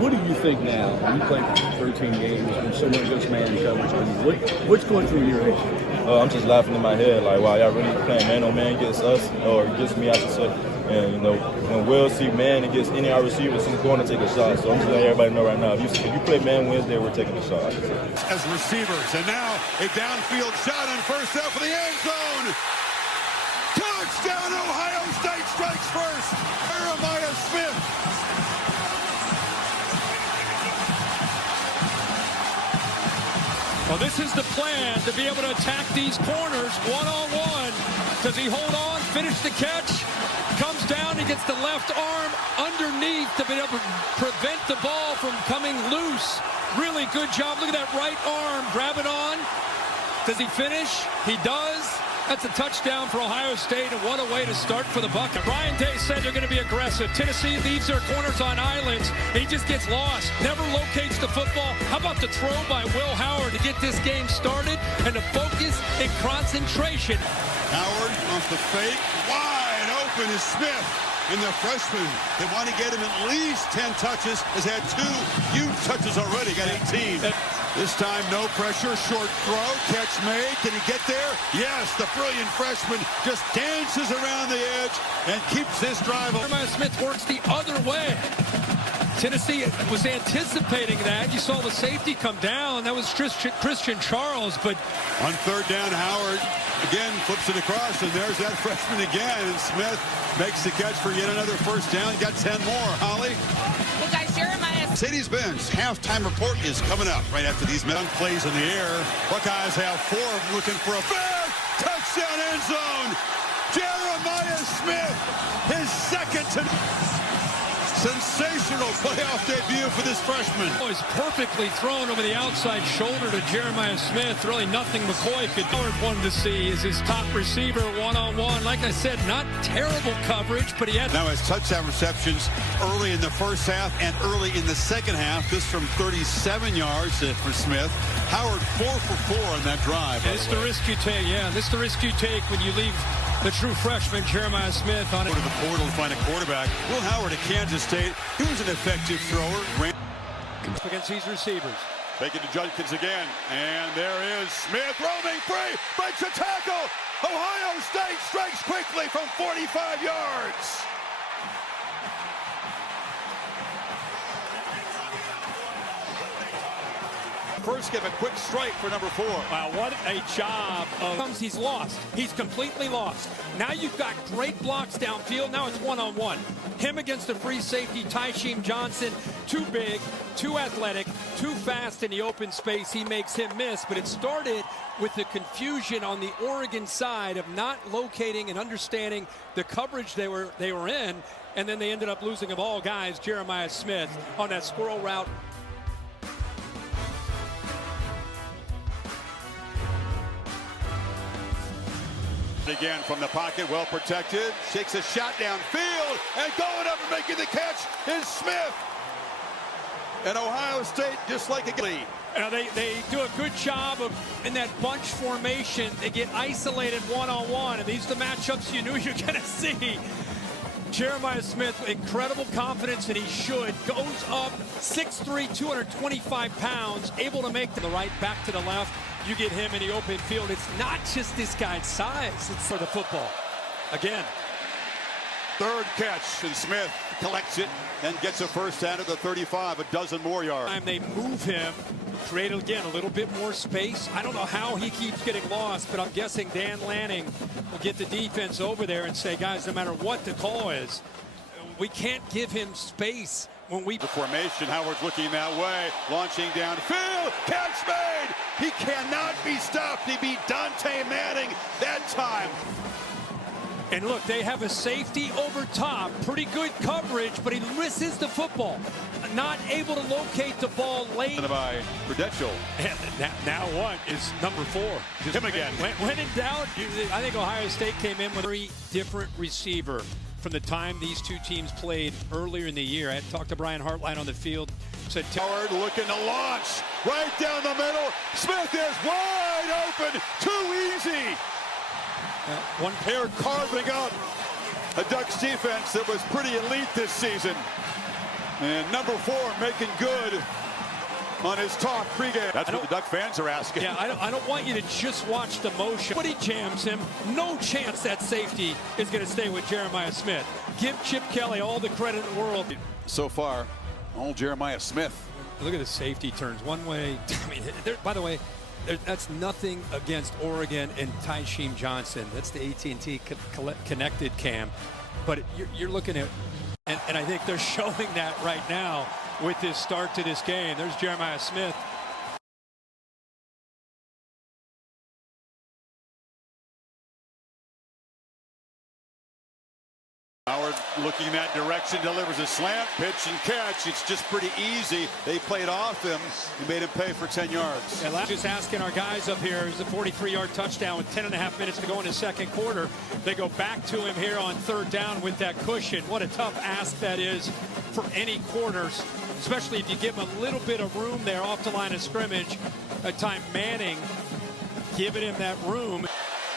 What do you think now? You played 13 games and someone goes man coverage on you. What's going through your head? I'm just laughing in my head, like, wow, y'all really playing man-on-man against us, or against me, I should say. And, you know, when we'll see man against any of our receivers, he's going to take a shot. So I'm just letting everybody know right now, if you play man Wednesday, we're taking a shot, I should say. As receivers, and now a downfield shot on first down for the end zone. Touchdown, Ohio State strikes first. Jeremiah Smith. Well, this is the plan, to be able to attack these corners one-on-one. Does he hold on, finish the catch, comes down, he gets the left arm underneath to be able to prevent the ball from coming loose. Really good job. Look at that right arm, grab it on. Does he finish? He does. That's a touchdown for Ohio State, and what a way to start for the Buckeyes. Brian Day said they're going to be aggressive. Tennessee leaves their corners on islands. He just gets lost, never locates the football. How about the throw by Will Howard to get this game started and to focus and concentration? Howard off the fake. Wide open is Smith. And the freshman, they want to get him at least 10 touches, has had 2 huge touches already, got 18. This time, no pressure, short throw, catch made. Can he get there? Yes, the brilliant freshman just dances around the edge and keeps his drive. Jeremiah Smith works the other way. Tennessee was anticipating that. You saw the safety come down. That was Christian Charles, but on third down, Howard again flips it across, and there's that freshman again. And Smith makes the catch for yet another first down. Got 10 more. Holly? Well, guys, Jeremiah. Mercedes-Benz halftime report is coming up right after these young plays in the air. Buckeyes have 4 of them looking for a big touchdown end zone. Jeremiah Smith, his second to sensational playoff debut for this freshman. Oh, he's perfectly thrown over the outside shoulder to Jeremiah Smith. Really nothing McCoy could do. Wanted to see is his top receiver one-on-one. Like I said, not terrible coverage, but he had... Now his touchdown receptions early in the first half and early in the second half. This from 37 yards for Smith. Howard 4 for 4 on that drive. This is the risk you take, yeah. This is the risk you take when you leave the true freshman, Jeremiah Smith, on it. Go to the portal to find a quarterback. Will Howard at Kansas State. He was an effective thrower. Against these receivers. Take it to Judkins again. And there is Smith roaming free. Breaks a tackle. Ohio State strikes quickly from 45 yards. First, give a quick strike for number 4. Wow, what a job of... He's lost. He's completely lost. Now you've got great blocks downfield. Now it's one-on-one. Him against the free safety, Tysheem Johnson. Too big, too athletic, too fast in the open space. He makes him miss, but it started with the confusion on the Oregon side of not locating and understanding the coverage they were in, and then they ended up losing of all guys, Jeremiah Smith, on that squirrel route. Again from the pocket, well protected, shakes a shot downfield, and going up and making the catch is Smith. And Ohio State just like a lead. They do a good job of, in that bunch formation, they get isolated one-on-one, and these are the matchups you knew you're going to see. Jeremiah Smith, incredible confidence, and he should. Goes up 6'3", 225 pounds, able to make the right, back to the left. You get him in the open field. It's not just this guy's size, it's for the football. Again. Third catch, and Smith collects it and gets a first down at the 35, a dozen more yards. They move him, create, again, a little bit more space. I don't know how he keeps getting lost, but I'm guessing Dan Lanning will get the defense over there and say, guys, no matter what the call is, we can't give him space when we... The formation, Howard's looking that way, launching downfield, catch made! He cannot be stopped. He beat Dante Manning that time. And look, they have a safety over top. Pretty good coverage, but he misses the football. Not able to locate the ball late. By Prudential. And now what is number 4? Him again. When in doubt, I think Ohio State came in with a very different receiver from the time these two teams played earlier in the year. I talked to Brian Hartline on the field. Said Howard looking to launch right down the middle. Smith is wide open. Too easy. One pair carving up a Ducks defense that was pretty elite this season. And number 4 making good on his talk pregame. That's what the Duck fans are asking. Yeah, I don't want you to just watch the motion. But he jams him. No chance that safety is going to stay with Jeremiah Smith. Give Chip Kelly all the credit in the world. So far, old Jeremiah Smith. Look at the safety turns one way. I mean, by the way, that's nothing against Oregon and Tysheem Johnson. That's the AT&T connected cam. But you're looking at, and I think they're showing that right now with this start to this game. There's Jeremiah Smith. Howard looking in that direction, delivers a slant, pitch and catch. It's just pretty easy. They played off him and made him pay for 10 yards. And just asking our guys up here, is a 43-yard touchdown with 10.5 minutes to go in the second quarter. They go back to him here on third down with that cushion. What a tough ask that is for any quarters, especially if you give him a little bit of room there off the line of scrimmage. At time Manning giving him that room.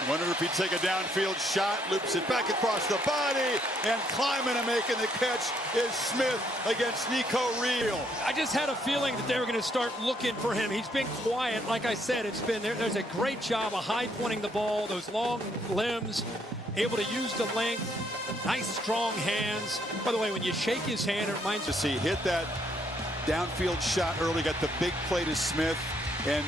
Wonder if he'd take a downfield shot, loops it back across the body, and climbing and making the catch is Smith against Nico Reel. I just had a feeling that they were going to start looking for him. He's been quiet. Like I said, it's been there's a great job of high pointing the ball, those long limbs, able to use the length, nice strong hands. By the way, when you shake his hand, it reminds me. To see hit that downfield shot early, got the big play to Smith, and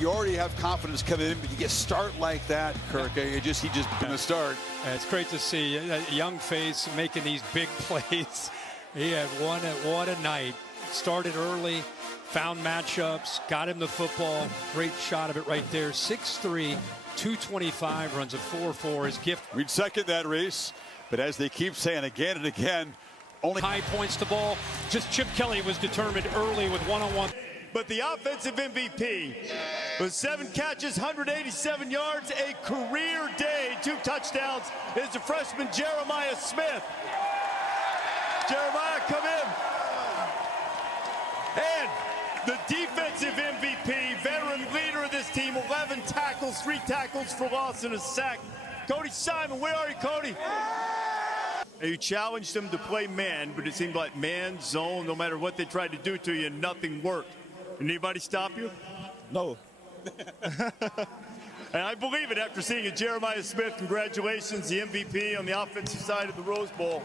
you already have confidence coming in, but you get start like that, Kirk. He just going to start. It's great to see a young face making these big plays. He had what a night. Started early, found matchups, got him the football. Great shot of it right there. 6'3", 225, runs a 4.4. His gift. We'd second that, Reese, but as they keep saying again and again, only high points to ball. Just Chip Kelly was determined early with one-on-one. But the offensive MVP with 7 catches, 187 yards, a career day, 2 touchdowns, is the freshman Jeremiah Smith. Jeremiah, come in. And the defensive MVP, veteran leader of this team, 11 tackles, 3 tackles for loss and a sack. Cody Simon, where are you, Cody? You challenged him to play man, but it seemed like man, zone, no matter what they tried to do to you, nothing worked. Anybody stop you? No. And I believe it after seeing it. Jeremiah Smith, congratulations, the MVP on the offensive side of the Rose Bowl.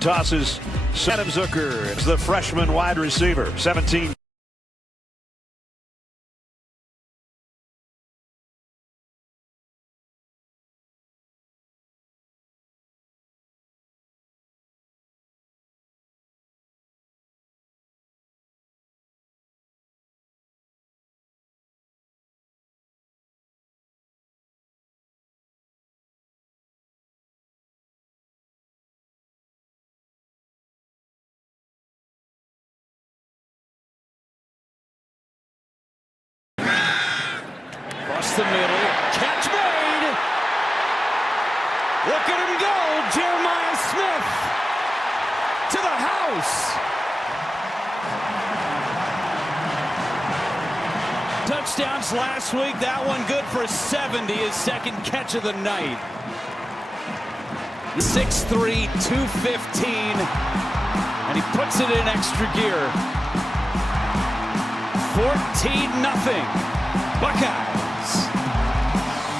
Tosses Adam Zucker as the freshman wide receiver, 17. The middle, catch made. Look at him go, Jeremiah Smith to the house. Touchdowns last week, that one good for 70, his second catch of the night. 6'3", 215, and he puts it in extra gear. 14-0, Buckeyes.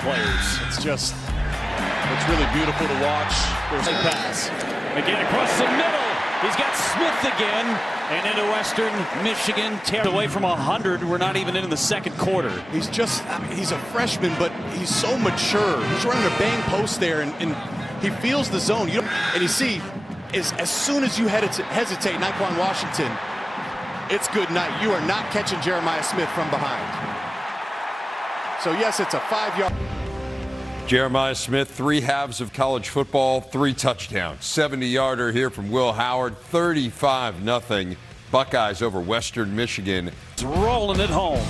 players. It's really beautiful to watch. There's a pass. Again across the middle. He's got Smith again. And into Western Michigan. Away from 100. We're not even in the second quarter. He's a freshman, but he's so mature. He's running a bang post there, and he feels the zone. And you see, as soon as you hesitate, Naquan Washington, it's good night. You are not catching Jeremiah Smith from behind. So yes, it's a 5-yard. Jeremiah Smith, 3 halves of college football, 3 touchdowns. 70-yarder here from Will Howard, 35-0. Buckeyes over Western Michigan. It's rolling it home.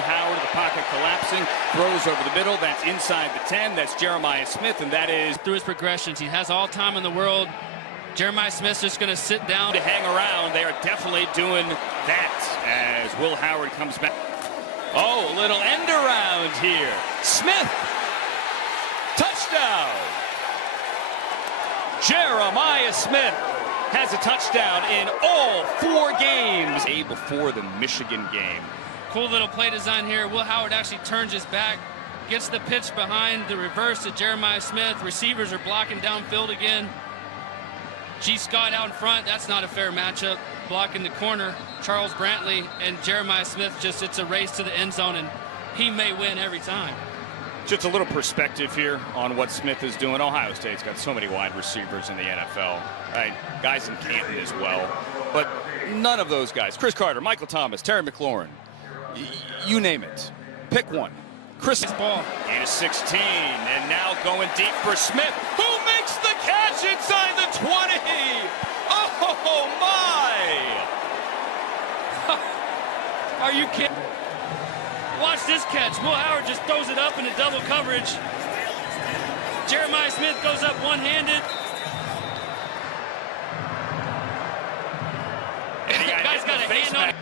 Howard, the pocket collapsing, throws over the middle. That's inside the 10. That's Jeremiah Smith, and that is through his progressions. He has all time in the world. Jeremiah Smith's just going to sit down to hang around. They are definitely doing that as Will Howard comes back. Oh, a little end around here. Smith, touchdown. Jeremiah Smith has a touchdown in all 4 games. Before the Michigan game. Cool little play design here. Will Howard actually turns his back, gets the pitch behind the reverse to Jeremiah Smith. Receivers are blocking downfield again. G. Scott out in front. That's not a fair matchup. Blocking the corner. Charles Brantley and Jeremiah Smith it's a race to the end zone, and he may win every time. Just a little perspective here on what Smith is doing. Ohio State's got so many wide receivers in the NFL, right? Guys in Canton as well. But none of those guys, Chris Carter, Michael Thomas, Terry McLaurin, you name it. Pick one. Chris ball. Gain of 16, and now going deep for Smith, who makes the catch inside the 20. Oh, my. Are you kidding? Watch this catch. Will Howard just throws it up into double coverage. Jeremiah Smith goes up one-handed. Guy's got a hand on it.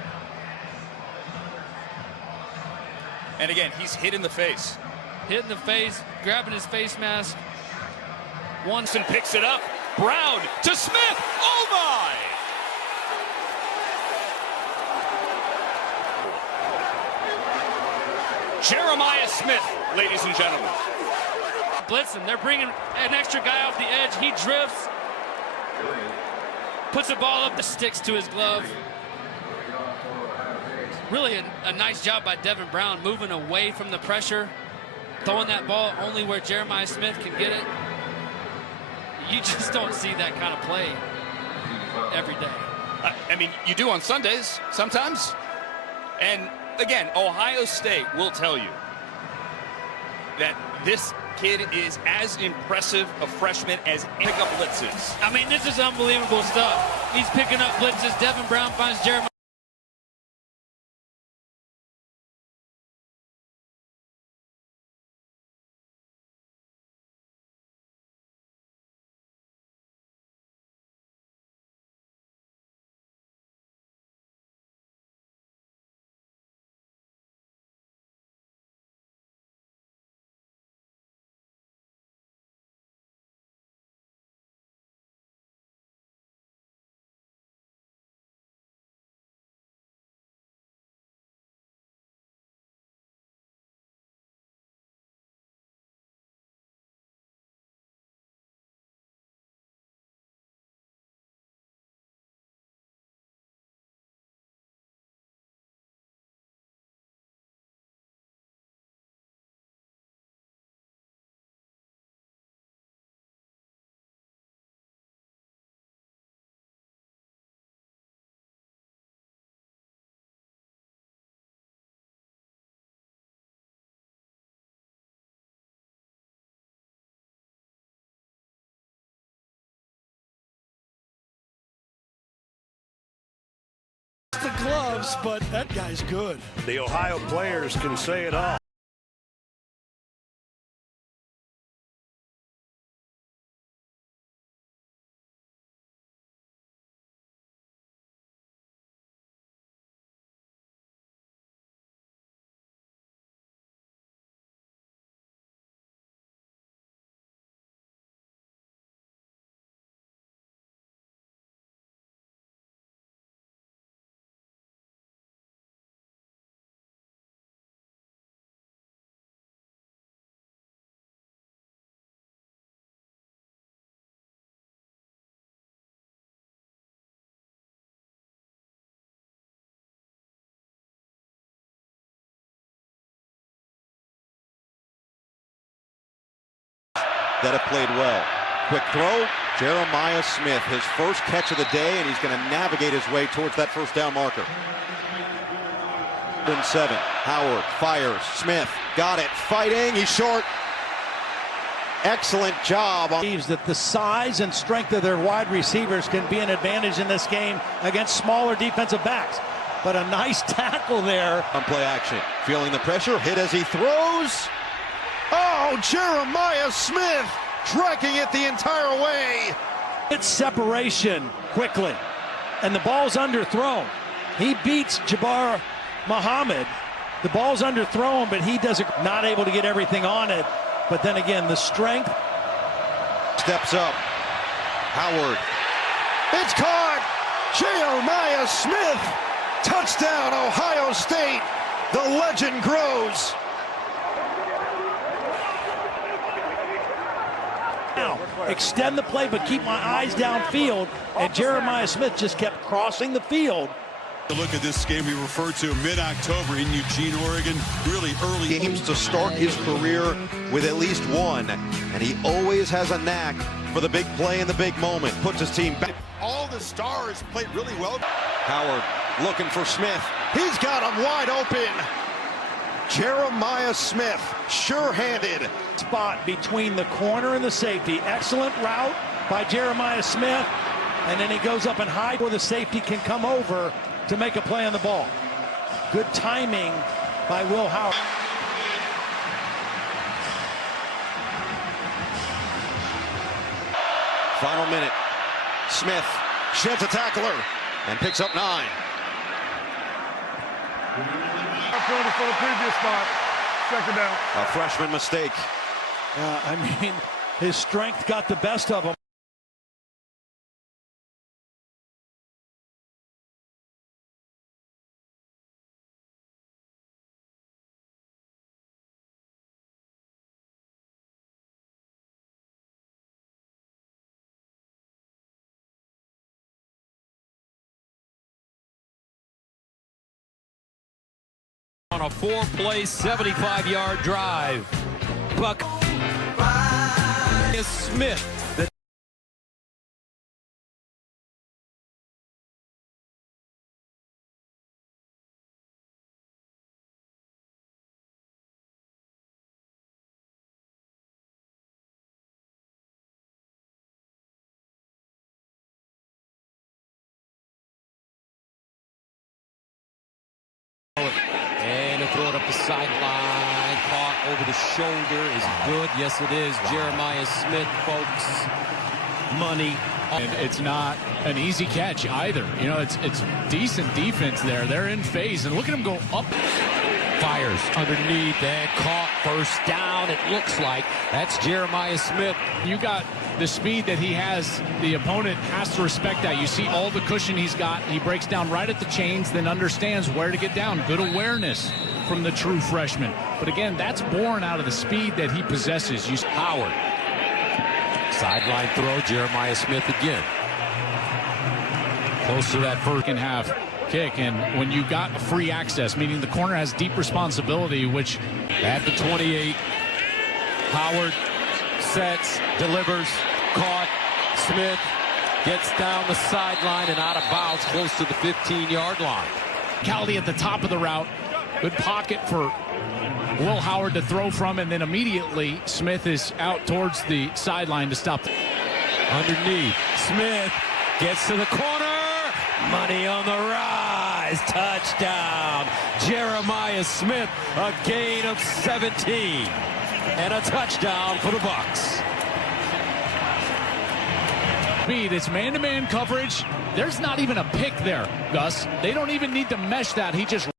And again, he's hit in the face. Hit in the face, grabbing his face mask. Onson picks it up. Brown to Smith. Oh, my! Jeremiah Smith, ladies and gentlemen. Blitz him. They're bringing an extra guy off the edge. He drifts. Puts the ball up, the sticks to his glove. Really a nice job by Devin Brown, moving away from the pressure, throwing that ball only where Jeremiah Smith can get it. You just don't see that kind of play every day. I mean, you do on Sundays sometimes. And again, Ohio State will tell you that this kid is as impressive a freshman as pick up blitzes. I mean, this is unbelievable stuff. He's picking up blitzes. Devin Brown finds Jeremiah. gloves, but that guy's good. The Ohio players can say it all. That have played well. Quick throw, Jeremiah Smith, his first catch of the day, and he's going to navigate his way towards that first down marker. 7, Howard fires, Smith got it, fighting, he's short. Excellent job. That the size and strength of their wide receivers can be an advantage in this game against smaller defensive backs. But a nice tackle there. On play action, feeling the pressure, hit as he throws. Oh, Jeremiah Smith dragging it the entire way. It's separation quickly, and the ball's underthrown. He beats Jabbar Muhammad. The ball's underthrown, but he doesn't, not able to get everything on it. But then again, the strength. Steps up. Howard. It's caught. Jeremiah Smith. Touchdown, Ohio State. The legend grows. Now, extend the play, but keep my eyes downfield. And Jeremiah Smith just kept crossing the field. Look at this game we referred to mid-October in Eugene, Oregon. Really early games to start his career with at least one. And he always has a knack for the big play in the big moment. Puts his team back. All the stars played really well. Howard looking for Smith. He's got him wide open. Jeremiah Smith, sure-handed. Spot between the corner and the safety. Excellent route by Jeremiah Smith. And then he goes up and high where the safety can come over to make a play on the ball. Good timing by Will Howard. Final minute. Smith sheds a tackler and picks up 9. Opportunity for the previous spot. Second down. A freshman mistake. I mean, his strength got the best of him. On a 4-play, 75-yard drive. Buck is Smith. Throw it up the sideline, caught over the shoulder is good. Yes, it is. Jeremiah Smith, folks. Money. And it's not an easy catch either. You know, it's decent defense there. They're in phase, and look at him go up. Fires underneath and caught. First down, it looks like. That's Jeremiah Smith. You got the speed that he has. The opponent has to respect that. You see all the cushion he's got. He breaks down right at the chains, then understands where to get down. Good awareness from the true freshman. But again, that's born out of the speed that he possesses. Howard. Sideline throw, Jeremiah Smith again. Close to that first and half kick. And when you got free access, meaning the corner has deep responsibility, which at the 28, Howard sets, delivers, caught. Smith gets down the sideline and out of bounds close to the 15-yard line. Caldy at the top of the route. Good pocket for Will Howard to throw from, and then immediately Smith is out towards the sideline to stop. Underneath, Smith gets to the corner. Money on the rise. skies. Touchdown. Jeremiah Smith, a gain of 17. And a touchdown for the Bucs. Speed, it's man-to-man coverage. There's not even a pick there, Gus. They don't even need to mesh that. He just